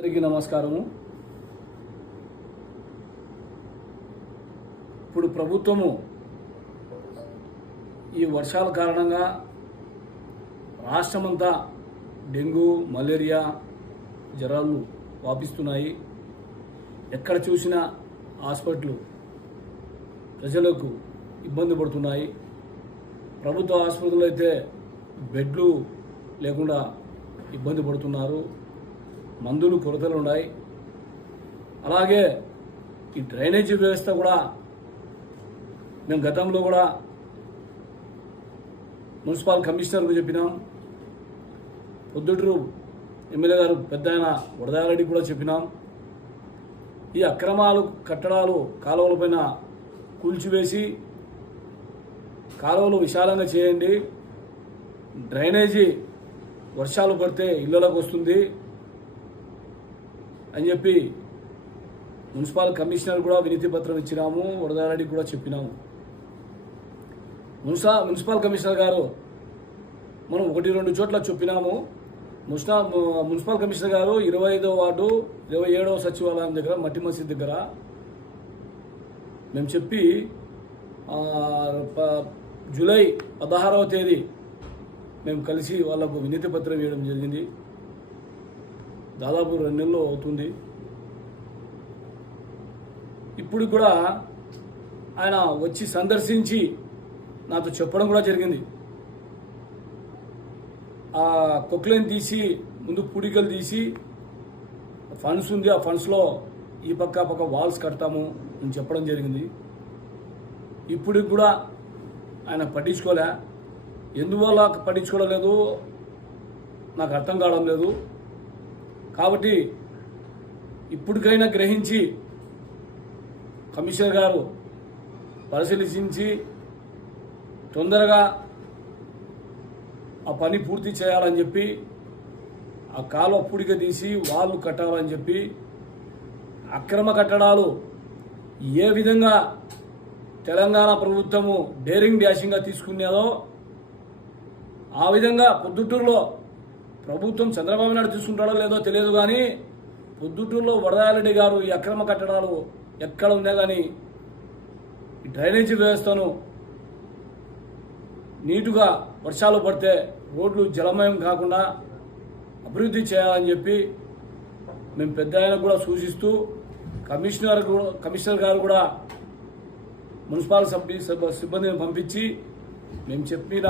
అందరికీ నమస్కారము ఇప్పుడు ప్రభుత్వము ఈ వర్షాల కారణంగా రాష్ట్రమంతా డెంగ్యూ మలేరియా జ్వరాలు వాపిస్తున్నాయి ఎక్కడ చూసినా హాస్పిటల్ ప్రజలకు ఇబ్బంది పడుతున్నాయి ప్రభుత్వ ఆసుపత్రులు అయితే బెడ్లు లేకుండా ఇబ్బంది పడుతున్నారు మందులు కొరతలు ఉన్నాయి అలాగే ఈ డ్రైనేజీ వ్యవస్థ కూడా మేము గతంలో కూడా మున్సిపల్ కమిషనర్కు చెప్పినాం పొద్దుటూరు ఎమ్మెల్యే గారు పెద్ద ఆయన వడదారెడ్డి కూడా చెప్పినాం ఈ అక్రమాలు కట్టడాలు పైన కూల్చివేసి కాలువలు విశాలంగా చేయండి డ్రైనేజీ వర్షాలు పడితే ఇళ్ళలోకి వస్తుంది అని చెప్పి మున్సిపల్ కమిషనర్ కూడా వినతి పత్రం ఇచ్చినాము వరదారెడ్డికి కూడా చెప్పినాము మున్సా మున్సిపల్ కమిషనర్ గారు మనం ఒకటి రెండు చోట్ల చెప్పినాము ముస్నా మున్సిపల్ కమిషనర్ గారు ఇరవై ఐదో వార్డు ఇరవై ఏడవ సచివాలయం దగ్గర మట్టి మసీద్ దగ్గర మేము చెప్పి జూలై పదహారవ తేదీ మేము కలిసి వాళ్ళకు వినతి పత్రం ఇవ్వడం జరిగింది దాదాపు రెండు నెలలు అవుతుంది ఇప్పుడు కూడా ఆయన వచ్చి సందర్శించి నాతో చెప్పడం కూడా జరిగింది ఆ కొక్లైన్ తీసి ముందు పూడికలు తీసి ఫండ్స్ ఉంది ఆ ఫండ్స్లో ఈ పక్క పక్క వాల్స్ కడతాము అని చెప్పడం జరిగింది ఇప్పుడు కూడా ఆయన పట్టించుకోలే ఎందువల్ల పట్టించుకోవడం లేదు నాకు అర్థం కావడం లేదు కాబట్టి ఇప్పటికైనా గ్రహించి కమిషనర్ గారు పరిశీలించి తొందరగా ఆ పని పూర్తి చేయాలని చెప్పి ఆ కాలు అప్పుడిగా తీసి వాళ్ళు కట్టాలని చెప్పి అక్రమ కట్టడాలు ఏ విధంగా తెలంగాణ ప్రభుత్వము డేరింగ్ డాషింగ్గా తీసుకునేదో ఆ విధంగా పొద్దుటూరులో ప్రభుత్వం చంద్రబాబు నాయుడు తీసుకుంటాడో లేదో తెలియదు కానీ పొద్దుటూరులో వరదారెడ్డి గారు ఈ అక్రమ కట్టడాలు ఎక్కడ ఉన్నా కానీ డ్రైనేజీ వ్యవస్థను నీటుగా వర్షాలు పడితే రోడ్లు జలమయం కాకుండా అభివృద్ధి చేయాలని చెప్పి మేము పెద్ద ఆయనకు కూడా సూచిస్తూ కమిషనర్ కమిషనర్ గారు కూడా మున్సిపాల్ సిబ్బందిని పంపించి మేము చెప్పిన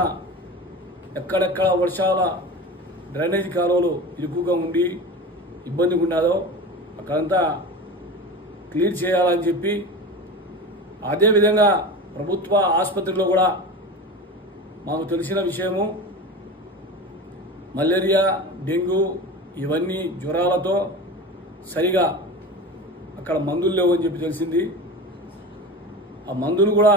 ఎక్కడెక్కడ వర్షాల డ్రైనేజ్ కాలువలు ఎక్కువగా ఉండి ఇబ్బందిగా ఉన్నారో అక్కడంతా క్లియర్ చేయాలని చెప్పి అదేవిధంగా ప్రభుత్వ ఆసుపత్రిలో కూడా మాకు తెలిసిన విషయము మలేరియా డెంగ్యూ ఇవన్నీ జ్వరాలతో సరిగా అక్కడ మందులు లేవు అని చెప్పి తెలిసింది ఆ మందులు కూడా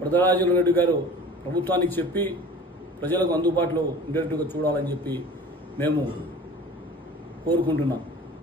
వరదరాజుల రెడ్డి గారు ప్రభుత్వానికి చెప్పి ప్రజలకు అందుబాటులో ఉండేటట్టుగా చూడాలని చెప్పి మేము కోరుకుంటున్నాం